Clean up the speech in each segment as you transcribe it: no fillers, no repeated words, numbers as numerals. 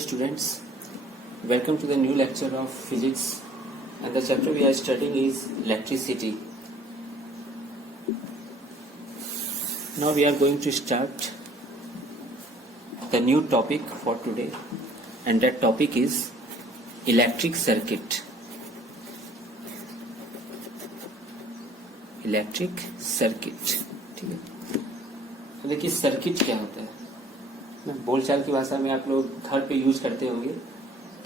students, welcome to the new lecture of physics, and the chapter we are studying is electricity. Now we are going to start the new topic for today, and that topic is electric circuit. Electric circuit, ठीक है। तो देखिए circuit क्या होता है, बोलचाल की भाषा में आप लोग घर पे यूज करते होंगे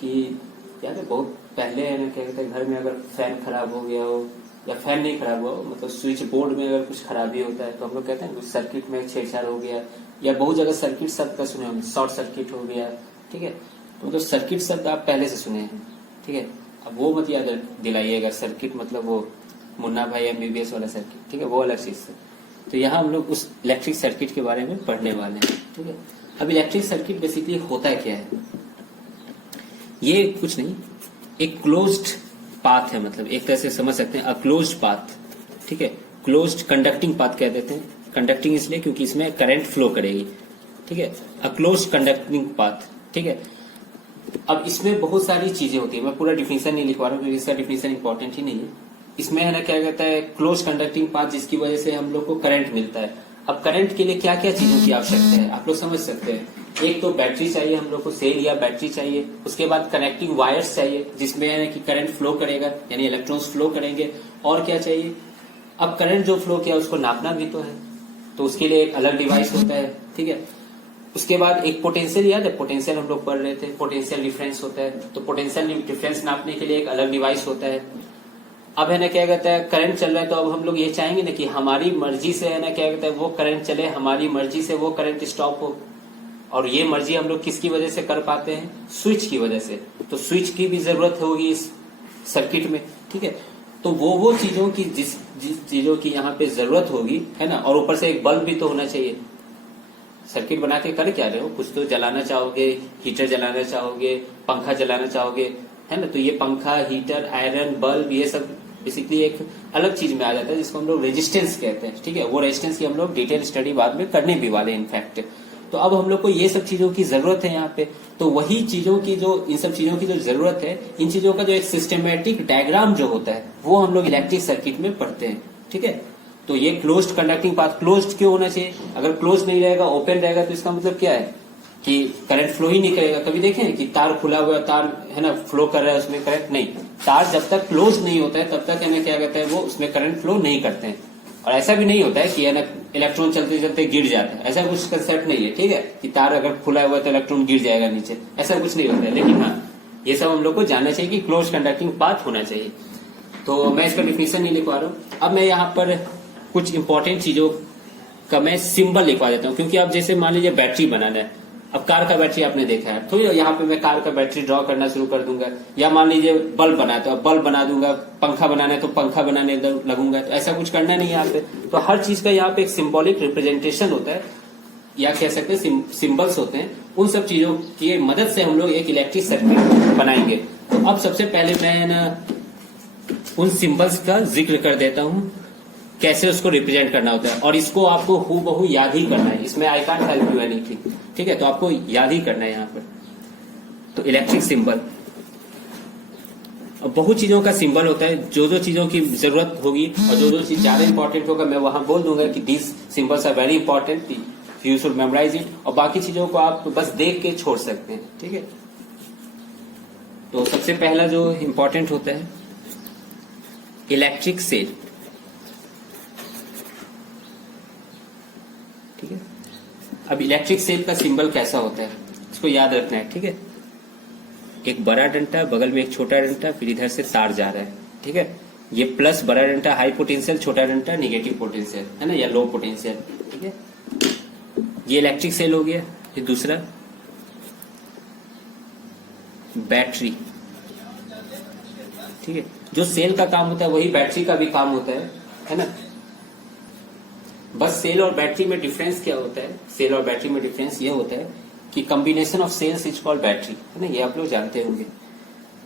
कि यार बहुत पहले है ना, क्या कहते हैं, घर में अगर फैन खराब हो गया हो या फैन नहीं खराब हुआ हो, मतलब स्विच बोर्ड में अगर कुछ खराबी होता है तो हम लोग कहते हैं सर्किट में छेड़छाड़ हो गया, या बहुत जगह सर्किट शब्द का सुने होंगे, शॉर्ट सर्किट हो गया, ठीक है। तो मतलब सर्किट शब्द आप पहले से सुने हैं, ठीक है। अब वो मत याद दिलाइएगा, सर्किट मतलब वो मुन्ना भाई MBBS वाला सर्किट, ठीक है, वो अलग चीज है। तो यहाँ हम लोग उस इलेक्ट्रिक सर्किट के बारे में पढ़ने वाले हैं, ठीक है। अब इलेक्ट्रिक सर्किट बेसिकली होता क्या है, ये कुछ नहीं, एक क्लोज्ड पाथ है, मतलब एक तरह से समझ सकते हैं, अ क्लोज्ड पाथ, ठीक है। क्लोज्ड कंडक्टिंग पाथ कह देते हैं, कंडक्टिंग इसलिए क्योंकि इसमें करंट फ्लो करेगी, ठीक है, अ क्लोज्ड कंडक्टिंग पाथ, ठीक है। अब इसमें बहुत सारी चीजें होती है, मैं पूरा डिफिनेशन नहीं लिखवा रहा हूँ क्योंकि इसका डिफिनेशन इंपॉर्टेंट ही नहीं है। इसमें है ना, क्या कहता है, क्लोज कंडक्टिंग पाथ, जिसकी वजह से हम लोग को करंट मिलता है। अब करंट के लिए क्या क्या चीजों की आवश्यकता है आप लोग समझ सकते हैं। एक तो बैटरी चाहिए हम लोग को, सेल या बैटरी चाहिए। उसके बाद कनेक्टिंग वायर्स चाहिए जिसमें है ना कि करंट फ्लो करेगा, यानी इलेक्ट्रॉन्स फ्लो करेंगे। और क्या चाहिए, अब करंट जो फ्लो किया उसको नापना भी तो है, तो उसके लिए एक अलग डिवाइस होता है, ठीक है। उसके बाद एक पोटेंशियल, याद है पोटेंशियल हम लोग पढ़ रहे थे, पोटेंशियल डिफरेंस होता है, तो पोटेंशियल डिफरेंस नापने के लिए एक अलग डिवाइस होता है। अब है ना, क्या कहता है, करंट चल रहा है, तो अब हम लोग ये चाहेंगे ना कि हमारी मर्जी से है ना, क्या कहता है, वो करंट चले, हमारी मर्जी से वो करंट स्टॉप हो। और ये मर्जी हम लोग किसकी वजह से कर पाते हैं, स्विच की वजह से। तो स्विच की भी जरूरत होगी इस सर्किट में, ठीक है। तो वो चीजों की जिस चीजों की यहाँ पे जरूरत होगी, है ना, और ऊपर से एक बल्ब भी तो होना चाहिए। सर्किट बना के कर क्या रहे हो, कुछ तो जलाना चाहोगे, हीटर जलाना चाहोगे, पंखा जलाना चाहोगे, है ना। तो ये पंखा, हीटर, आयरन, बल्ब, ये सब बेसिकली एक अलग चीज में आ जाता है जिसको हम लोग रेजिस्टेंस कहते हैं, ठीक है। वो रेजिस्टेंस की हम लोग डिटेल स्टडी बाद में करने भी वाले इनफैक्ट। तो अब हम लोग को ये सब चीजों की जरूरत है यहाँ पे, तो वही चीजों की जो, इन सब चीजों की जो जरूरत है, इन चीजों का जो एक सिस्टमेटिक डायग्राम जो होता है वो हम लोग इलेक्ट्रिक सर्किट में पढ़ते हैं, ठीक है। तो ये क्लोज्ड कंडक्टिंग पाथ, क्लोज्ड क्यों होना चाहिए, अगर क्लोज नहीं रहेगा, ओपन रहेगा, तो इसका मतलब क्या है कि करंट फ्लो ही नहीं करेगा। कभी देखें कि तार खुला हुआ तार है ना, फ्लो कर रहा है, उसमें करंट नहीं। तार जब तक क्लोज नहीं होता है तब तक है ना, क्या कहते हैं, वो उसमें करंट फ्लो नहीं करते हैं। और ऐसा भी नहीं होता है कि है ना इलेक्ट्रॉन चलते चलते गिर जाता है, ऐसा कुछ कंसेप्ट नहीं है, ठीक है, कि तार अगर खुला हुआ है तो इलेक्ट्रॉन गिर जाएगा नीचे, ऐसा कुछ नहीं होता है। लेकिन हाँ, ये सब हम लोग को जानना चाहिए कि क्लोज कंडक्टिंग पाथ होना चाहिए। तो मैं इसका डिफिनेशन नहीं लिखवा रहा हूँ। अब मैं यहाँ पर कुछ इंपॉर्टेंट चीजों का मैं सिंबल लिखवा देता हूँ, क्योंकि अब जैसे मान लीजिए बैटरी बनाना है, अब कार का बैटरी आपने देखा है, तो यहाँ पे मैं कार का बैटरी ड्रॉ करना शुरू कर दूंगा। या मान लीजिए बल्ब बना, तो अब बल्ब बना दूंगा, पंखा बनाना है तो पंखा बनाने लगूंगा, तो ऐसा कुछ करना नहीं है यहाँ पे। तो हर चीज का यहाँ पे एक सिंबॉलिक रिप्रेजेंटेशन होता है, या कह सकते हैं सिंबल्स होते हैं। उन सब चीजों की मदद से हम लोग एक इलेक्ट्रिक सर्किट बनाएंगे। तो अब सबसे पहले मैं ना उन सिंबल्स का जिक्र कर देता हूँ, कैसे उसको रिप्रेजेंट करना होता है, और इसको आपको हूबहू याद ही करना है। इसमें I can't help you anything, ठीक है, तो आपको याद ही करना है यहाँ पर। तो इलेक्ट्रिक सिंबल, बहुत चीजों का सिंबल होता है, जो चीजों की जरूरत होगी और जो चीज ज्यादा इंपॉर्टेंट होगा, मैं वहां बोल दूंगा कि these symbols are very important, you should memorize it. और बाकी चीजों को आप बस देख के छोड़ सकते हैं, ठीक है। तो सबसे पहला जो इंपॉर्टेंट होता है, इलेक्ट्रिक सेल, ठीक है। अब इलेक्ट्रिक सेल का सिंबल कैसा होता है, इसको याद रखना है, ठीक है। एक बड़ा डंटा, बगल में एक छोटा डंटा, फिर इधर से तार जा रहा है, ठीक है। ये प्लस बड़ा डंटा हाई पोटेंशियल, छोटा डंटा निगेटिव पोटेंशियल, है ना, या लो पोटेंशियल, ठीक है। ये इलेक्ट्रिक सेल हो गया। ये दूसरा बैटरी, ठीक है। जो सेल का काम होता है वही बैटरी का भी काम होता है ना। बस सेल और बैटरी में डिफरेंस क्या होता है, सेल और बैटरी में डिफरेंस ये होता है कि combination of cells is called battery, है ना, ये आप लोग जानते होंगे।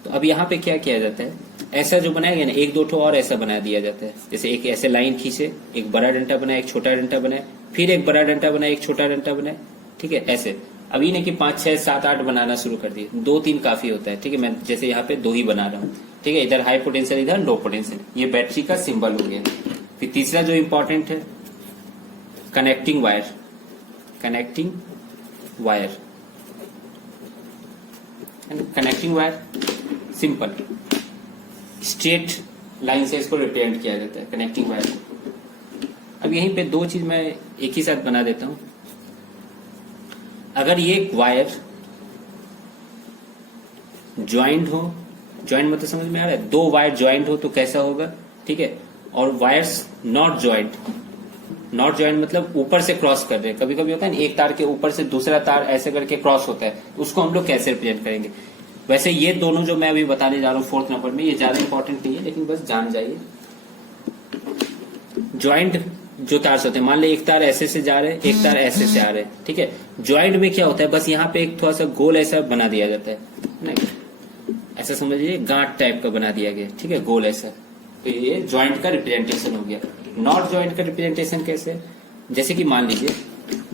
तो अब यहाँ पे क्या किया जाता है, ऐसा जो बनाया गया ना, एक दो ठो और ऐसा बना दिया जाता है। जैसे एक ऐसे लाइन खींचे, एक बड़ा डंटा बनाए, एक छोटा डंटा बनाए, फिर एक बड़ा डंटा बनाए, एक छोटा डंटा बनाए, ठीक है, ऐसे। अब ये नहीं कि 5 6 7 8 बनाना शुरू कर दिए, 2 3 काफी होता है। ठीक है, मैं जैसे यहाँ पे 2 ही बना रहा हूँ। ठीक है, इधर हाई पोटेंशियल, इधर लो पोटेंशियल, ये बैटरी का सिंबल हो गया। फिर तीसरा जो इंपॉर्टेंट है, connecting wire. Connecting wire, connecting wire simple straight line से इसको रिप्रेजेंट किया जाता है, कनेक्टिंग वायर को। अब यहीं पे 2 चीज मैं एक ही साथ बना देता हूं। अगर ये वायर ज्वाइंट हो, ज्वाइंट मतलब समझ में आ रहा है, 2 वायर ज्वाइंट हो तो कैसा होगा? ठीक है, और wires not joint, not joint मतलब ऊपर से क्रॉस कर रहे हैं। कभी कभी होता है ना, एक तार के ऊपर से दूसरा तार ऐसे करके क्रॉस होता है, उसको हम लोग कैसे रिप्रेजेंट करेंगे? वैसे ये दोनों जो मैं अभी बताने जा रहा हूँ 4th नंबर में, ये ज्यादा इंपॉर्टेंट नहीं है, लेकिन बस जान जाइए। ज्वाइंट जो तार होते हैं, मान ले एक तार ऐसे से जा रहे हैं, एक तार ऐसे से आ रहे हैं। ठीक है, ज्वाइंट में क्या होता है, बस यहाँ पे एक थोड़ा सा गोल ऐसा बना दिया जाता है ना, ऐसा समझिए गांठ टाइप का बना दिया गया। ठीक है, गोल ऐसा, तो ये ज्वाइंट का रिप्रेजेंटेशन हो गया। नॉट ज्वाइंट का रिप्रेजेंटेशन कैसे? जैसे कि मान लीजिए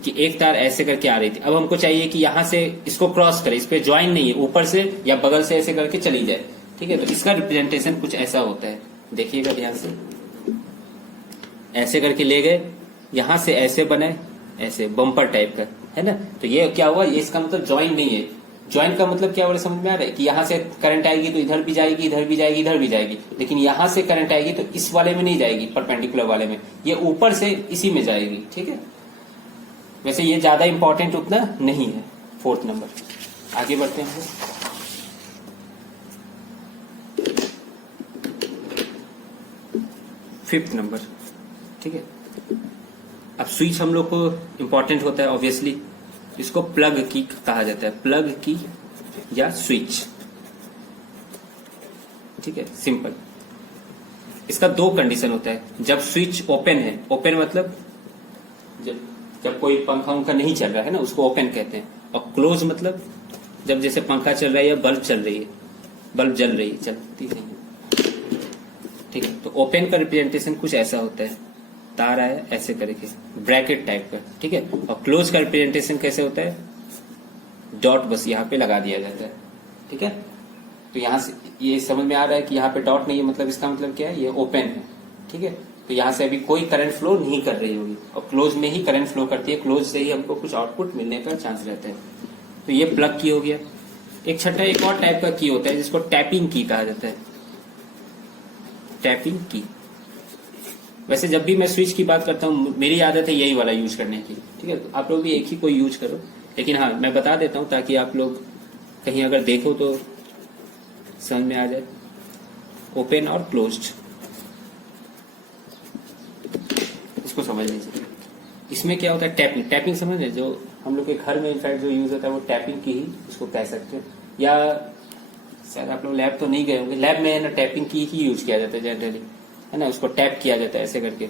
कि एक तार ऐसे करके आ रही थी, अब हमको चाहिए कि यहां से इसको क्रॉस करे, इस पे ज्वाइन नहीं है, ऊपर से या बगल से ऐसे करके चली जाए। ठीक है, तो इसका रिप्रेजेंटेशन कुछ ऐसा होता है, देखिएगा ध्यान से। ऐसे करके ले गए, यहां से ऐसे बने, ऐसे बम्पर टाइप का है ना, तो ये क्या हुआ, ये इसका मतलब ज्वाइन नहीं है। ज्वाइन का मतलब क्या, बोले समझ में आ रहा है कि यहां से करंट आएगी तो इधर भी जाएगी, इधर भी जाएगी, इधर भी जाएगी, लेकिन यहां से करंट आएगी तो इस वाले में नहीं जाएगी, परपेंडिकुलर वाले में, ये ऊपर से इसी में जाएगी। ठीक है, वैसे ये ज्यादा इंपॉर्टेंट उतना नहीं है। 4th नंबर, आगे बढ़ते हैं। 5th number. ठीक है, अब स्विच हम लोग को इंपॉर्टेंट होता है ऑब्वियसली, इसको प्लग की कहा जाता है, प्लग की या स्विच। ठीक है, सिंपल। इसका 2 कंडीशन होता है, जब स्विच ओपन है, ओपन मतलब जब कोई पंखा उनका नहीं चल रहा है ना, उसको ओपन कहते हैं, और क्लोज मतलब जब जैसे पंखा चल रहा है या बल्ब चल रही है, बल्ब जल रही है, चलती नहीं है। ठीक है, तो ओपन का रिप्रेजेंटेशन कुछ ऐसा होता है, तार आया ऐसे करके ब्रैकेट टाइप का। ठीक है, और क्लोज का रिप्रेजेंटेशन कैसे होता है, डॉट बस यहाँ पे लगा दिया जाता है। ठीक है, तो यहां से ये समझ में आ रहा है कि यहाँ पे डॉट नहीं है, मतलब इसका मतलब क्या है, ये ओपन है। ठीक है, तो यहां से अभी कोई करंट फ्लो नहीं कर रही होगी, और क्लोज में ही करंट फ्लो करती है, क्लोज से ही हमको कुछ आउटपुट मिलने का चांस रहता है। तो ये प्लग की हो गया। एक छठा एक और टाइप का की होता है जिसको टैपिंग की कहा जाता है, टैपिंग की। वैसे जब भी मैं स्विच की बात करता हूँ, मेरी आदत है यही वाला यूज करने की। ठीक है, तो आप लोग भी एक ही कोई यूज करो, लेकिन हाँ मैं बता देता हूँ ताकि आप लोग कहीं अगर देखो तो समझ में आ जाए। ओपन और क्लोज्ड, इसको समझ लीजिए। इसमें क्या होता है, टैपिंग। टैपिंग समझ रहे, जो हम लोग के घर में इनफैक्ट जो यूज होता है वो टैपिंग की ही इसको कह सकते हैं, या शायद आप लोग लैब तो नहीं गए होंगे, लैब में है ना टैपिंग की ही यूज किया जाता है जनरली, है ना, उसको टैप किया जाता है ऐसे करके।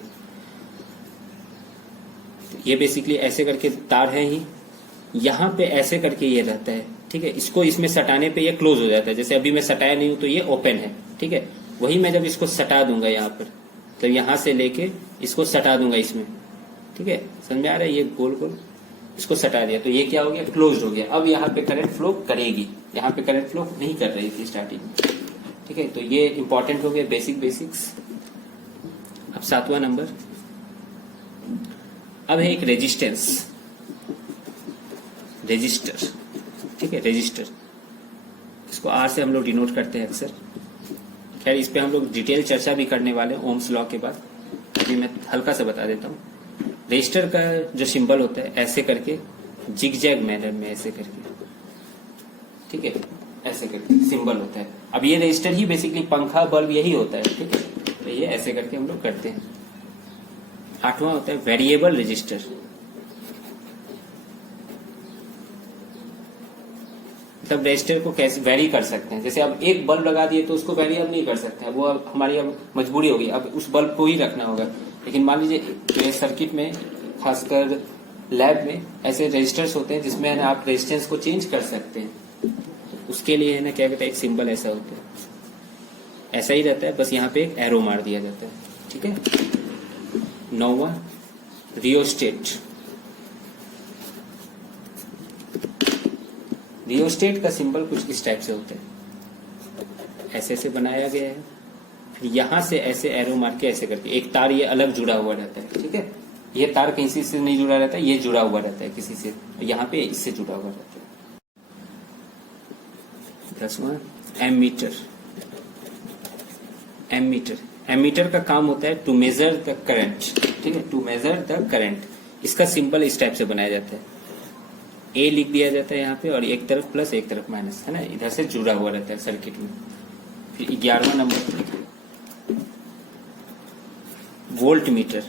ये बेसिकली ऐसे करके तार है ही, यहाँ पे ऐसे करके ये रहता है। ठीक है, इसको इसमें सटाने पे ये क्लोज हो जाता है, जैसे अभी मैं सटाया नहीं हूं तो ये ओपन है। ठीक है, वही मैं जब इसको सटा दूंगा यहाँ पर, तो यहाँ से लेके इसको सटा दूंगा इसमें। ठीक है, समझ में आ रहा है, ये गोल गोल इसको सटा दिया तो ये क्या हो गया, क्लोज हो गया। अब यहाँ पे करंट फ्लो करेगी, यहाँ पे करंट फ्लो नहीं कर रही थी स्टार्टिंग में। ठीक है, तो ये इंपॉर्टेंट हो गया, बेसिक्स। अब 7वां नंबर, अब है एक रेजिस्टेंस, रजिस्टर। ठीक है, रजिस्टर, इसको आर से हम लोग डिनोट करते हैं अक्सर। खैर इस पे हम लोग डिटेल चर्चा भी करने वाले हैं ओम्स लॉ के बाद, अभी मैं हल्का सा बता देता हूँ। रजिस्टर का जो सिंबल होता है ऐसे करके जिगजैग मैनर में ऐसे करके, ठीक है, ऐसे करके सिंबल होता है। अब ये रजिस्टर ही बेसिकली पंखा बल्ब यही होता है। ठीक है, तो ये ऐसे करके हम लोग करते हैं। 8वां होता है वेरिएबल रजिस्टर। मतलब रजिस्टर को कैसे वेरी कर सकते हैं, जैसे अब एक बल्ब लगा दिए तो उसको वेरी अब नहीं कर सकते हैं, वो अब हमारी अब मजबूरी होगी, अब उस बल्ब को ही रखना होगा। लेकिन मान लीजिए सर्किट में, खासकर लैब में ऐसे रजिस्टर्स होते हैं जिसमें है ना आप रेजिस्टेंस को चेंज कर सकते हैं। उसके लिए है ना क्या कहते हैं, एक सिंबल ऐसा होता है, ऐसा ही रहता है, बस यहाँ पे एक एरो मार दिया जाता है। ठीक है, 9वां रियोस्टेट। रियोस्टेट का सिंबल कुछ इस टाइप से होता है, ऐसे ऐसे बनाया गया है, फिर यहां से ऐसे एरो मार के ऐसे करके एक तार ये अलग जुड़ा हुआ रहता है, ठीक है। ये तार किसी से नहीं जुड़ा रहता है, ये जुड़ा हुआ रहता है किसी से, यहाँ पे इससे जुड़ा हुआ रहता है। 10वां एमीटर। एमीटर, एमीटर का काम होता है टू मेजर द करंट, ठीक है, टू मेजर द करंट। इसका सिंबल इस टाइप से बनाया जाता है, ए लिख दिया जाता है यहाँ पे, और एक तरफ प्लस एक तरफ माइनस, है ना, इधर से जुड़ा हुआ रहता है सर्किट में। फिर 11वां number voltmeter.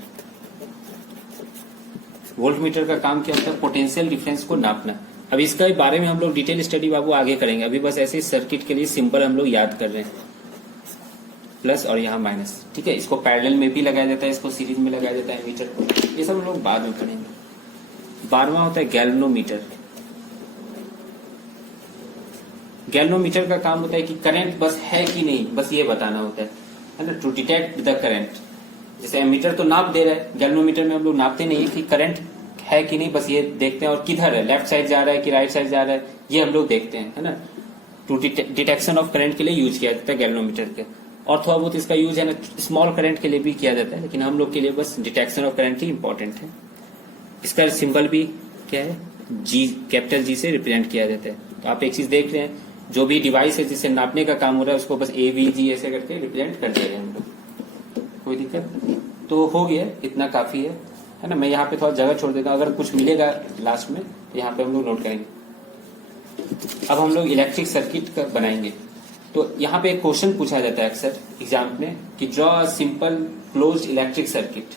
Voltmeter का काम क्या होता है, पोटेंशियल डिफरेंस को नापना। अब इसके बारे में हम लोग डिटेल स्टडी बाबू आगे करेंगे, अभी बस ऐसे सर्किट के लिए सिंपल हम लोग याद कर रहे हैं, प्लस और यहाँ माइनस, ठीक है। इसको पैरेलल में भी लगाया जाता है, इसको सीरीज में लगाया जाता है मीटर को, ये सब हम लोग बाद में पढ़ेंगे। 12वां होता है गैल्वेनोमीटर। गैल्वेनोमीटर का काम होता है कि करंट बस है कि नहीं, बस ये बताना होता है ना, टू डिटेक्ट द करंट। जैसे एमीटर तो नाप दे रहा है, गैल्वेनोमीटर में हम लोग नापते नहीं है कि करंट है कि नहीं, बस ये देखते हैं, और किधर है, लेफ्ट साइड जा रहा है कि राइट साइड जा रहा है, ये हम लोग देखते हैं, है ना। टू डिटेक्शन ऑफ करंट के लिए यूज किया जाता है गैल्वेनोमीटर के, और थोड़ा बहुत इसका यूज है ना स्मॉल करंट के लिए भी किया जाता है, लेकिन हम लोग के लिए बस detection of current he important है। इसका सिंबल भी क्या है, जी, कैपिटल जी से रिप्रेजेंट किया जाता है। तो आप एक चीज देख रहे हैं, जो भी डिवाइस है जिससे नापने का काम हो रहा है उसको बस AVG ऐसे करके रिप्रेजेंट कर दिया गया हम लोग। कोई दिक्कत तो हो गया, इतना काफी है ना। मैं यहाँ पे थोड़ा जगह छोड़ देता हूँ, अगर कुछ मिलेगा लास्ट में तो यहाँ पे हम लोग नोट करेंगे। अब हम लोग इलेक्ट्रिक सर्किट का बनाएंगे। तो यहाँ पे एक क्वेश्चन पूछा जाता है अक्सर एग्जाम में कि draw simple closed electric circuit,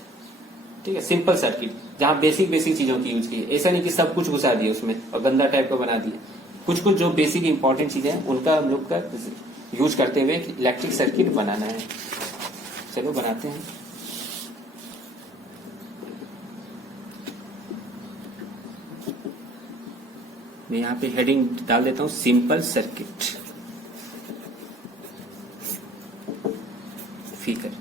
ठीक है, सिंपल सर्किट जहाँ बेसिक बेसिक चीजों की यूज की है। ऐसा नहीं कि सब कुछ घुसा दिया उसमें और गंदा टाइप का बना दिया, कुछ कुछ जो बेसिक इंपॉर्टेंट चीजें हैं उनका हम लोग का यूज करते हुए इलेक्ट्रिक सर्किट बनाना है। चलो बनाते हैं। मैं यहाँ पे हेडिंग डाल देता हूँ सिंपल सर्किट, फिगर।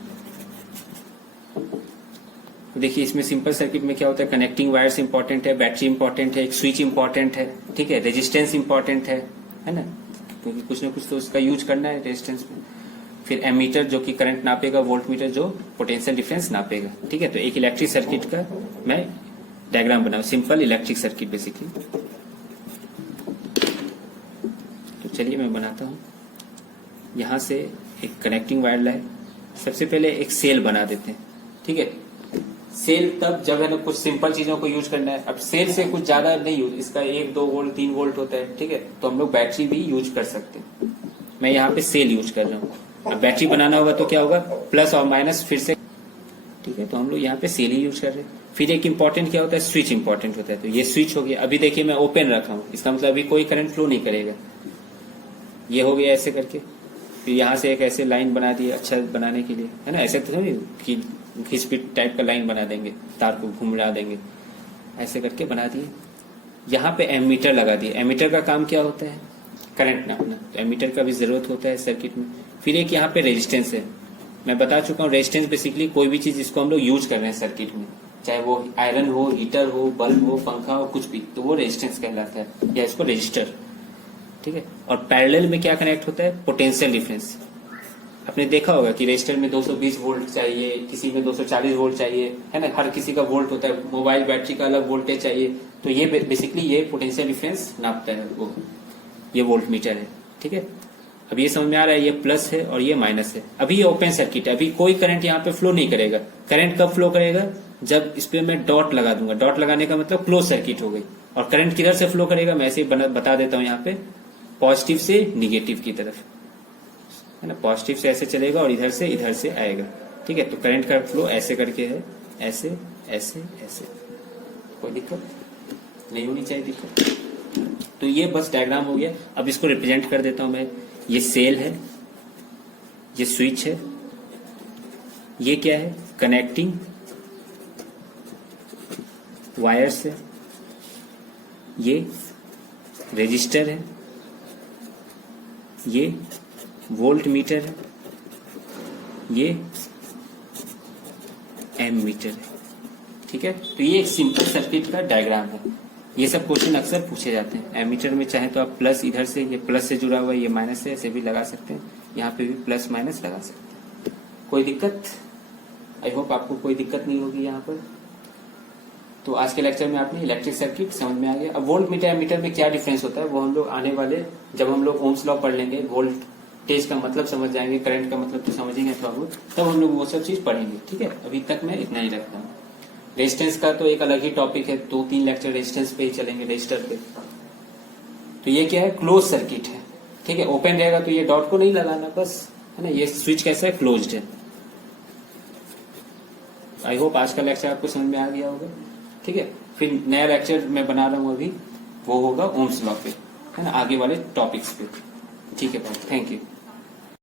देखिए इसमें सिंपल सर्किट में क्या होता है, कनेक्टिंग वायर्स इंपॉर्टेंट है, बैटरी इंपॉर्टेंट है, एक स्विच इंपॉर्टेंट है, ठीक है, रेजिस्टेंस इंपॉर्टेंट है ना, क्योंकि कुछ ना कुछ तो उसका यूज करना है रेजिस्टेंस में। फिर एमीटर जो कि करंट नापेगा, वोल्ट मीटर जो पोटेंशियल डिफरेंस नापेगा, ठीक है। तो एक इलेक्ट्रिक सर्किट का मैं डायग्राम बनाऊं, सिंपल इलेक्ट्रिक सर्किट बेसिकली। तो चलिए मैं बनाता हूं। यहां से एक कनेक्टिंग वायर लाए, सबसे पहले एक सेल बना देते हैं, ठीक है। सेल तब जब है ना कुछ सिंपल चीजों को यूज करना है। अब सेल से कुछ ज्यादा नहीं यूज, इसका 1-2 वोल्ट 3 वोल्ट होता है, ठीक है, तो हम लोग बैटरी भी यूज कर सकते हैं। मैं यहाँ पे सेल यूज कर रहा हूँ। अब बैटरी बनाना होगा तो क्या होगा, प्लस और माइनस फिर से, ठीक है, तो हम लोग यहाँ पे सेल ही यूज कर रहे हैं। फिर एक इंपॉर्टेंट क्या होता है, स्विच इंपॉर्टेंट होता है। तो ये स्विच हो गया, अभी देखिए मैं ओपन रखा हूँ, इसका मतलब अभी कोई करंट फ्लो नहीं करेगा। ये हो गया ऐसे करके, फिर यहाँ से एक ऐसे लाइन बना दी अच्छा बनाने के लिए, है ना। ऐसे तो नहीं कि घिसपिट टाइप का लाइन बना देंगे, तार को घुमरा देंगे, ऐसे करके बना दिए। यहाँ पे एमीटर लगा दिए। एमीटर का काम क्या होता है, करंट नापना, तो एमीटर का भी जरूरत होता है सर्किट में। फिर एक यहाँ पे रेजिस्टेंस है, मैं बता चुका हूँ। रेजिस्टेंस बेसिकली कोई भी चीज जिसको हम लोग यूज कर रहे हैं सर्किट में, चाहे वो आयरन हो, हीटर हो, बल्ब हो, पंखा हो, कुछ भी, तो वो रेजिस्टेंस कहलाता है, या इसको रजिस्टर, ठीक है। और पैरेलल में क्या कनेक्ट होता है, पोटेंशियल डिफरेंस। आपने देखा होगा कि रजिस्टर में 220 वोल्ट चाहिए, किसी में 240 वोल्ट चाहिए, है ना, हर किसी का वोल्ट होता है, मोबाइल बैटरी का अलग वोल्टेज चाहिए। तो ये बेसिकली ये पोटेंशियल डिफरेंस नापता है, वो ये वोल्ट मीटर है, ठीक है। अब ये समझ में आ रहा है, ये प्लस है और ये माइनस है। अभी ये ओपन सर्किट है, अभी कोई करंट यहाँ पे फ्लो नहीं करेगा। करंट कब फ्लो करेगा, जब इस पे मैं डॉट लगा दूंगा। डॉट लगाने का मतलब क्लोज सर्किट हो गई। और करंट किधर से फ्लो करेगा, मैं ऐसे बता देता हूँ यहाँ पे, पॉजिटिव से निगेटिव की तरफ, है ना। पॉजिटिव से ऐसे चलेगा और इधर से आएगा, ठीक है। तो करंट का फ्लो ऐसे करके है, ऐसे ऐसे ऐसे। कोई दिक्कत नहीं होनी चाहिए दिक्कत। तो ये बस डायग्राम हो गया। अब इसको रिप्रेजेंट कर देता हूं मैं। ये सेल है, ये स्विच है, ये क्या है, कनेक्टिंग वायर्स है, ये रेजिस्टर है, ये वोल्ट मीटर है, ये एम मीटर है, ठीक है। तो ये एक सिंपल सर्किट का डायग्राम है। ये सब क्वेश्चन अक्सर पूछे जाते हैं। एमीटर में चाहे तो आप प्लस इधर से, ये प्लस से जुड़ा हुआ है, ये माइनस से, ऐसे भी लगा सकते हैं। यहाँ पे भी प्लस माइनस लगा सकते हैं। कोई दिक्कत? आई होप आपको कोई दिक्कत नहीं होगी यहाँ पर। तो आज के लेक्चर में आपने इलेक्ट्रिक सर्किट समझ में आ गया। अब वोल्ट मीटर एमीटर में क्या डिफरेंस होता है वो हम लोग आने वाले, जब हम लोग ओम्स लॉ पढ़ लेंगे, वोल्टेज का मतलब समझ जाएंगे, करंट का मतलब तो समझेंगे थोड़ा बहुत, तब हम लोग वो सब चीज पढ़ेंगे। ठीक है, अभी तक मैं इतना ही रखता हूँ। रेजिस्टेंस का तो एक अलग ही टॉपिक है, 2-3 लेक्चर रेजिस्टेंस पे ही चलेंगे, रजिस्टर पे। तो ये क्या है, क्लोज सर्किट है। ठीक है, ओपन रहेगा तो ये डॉट को नहीं लगाना बस, है ना। ये स्विच कैसा है, क्लोज्ड है। आई होप आज का लेक्चर आपको समझ में आ गया होगा। ठीक है, फिर नया लेक्चर मैं बना रहा हूँ अभी, वो होगा ओम्स लॉ पे, है ना, आगे वाले टॉपिक्स पे। ठीक है, थैंक यू।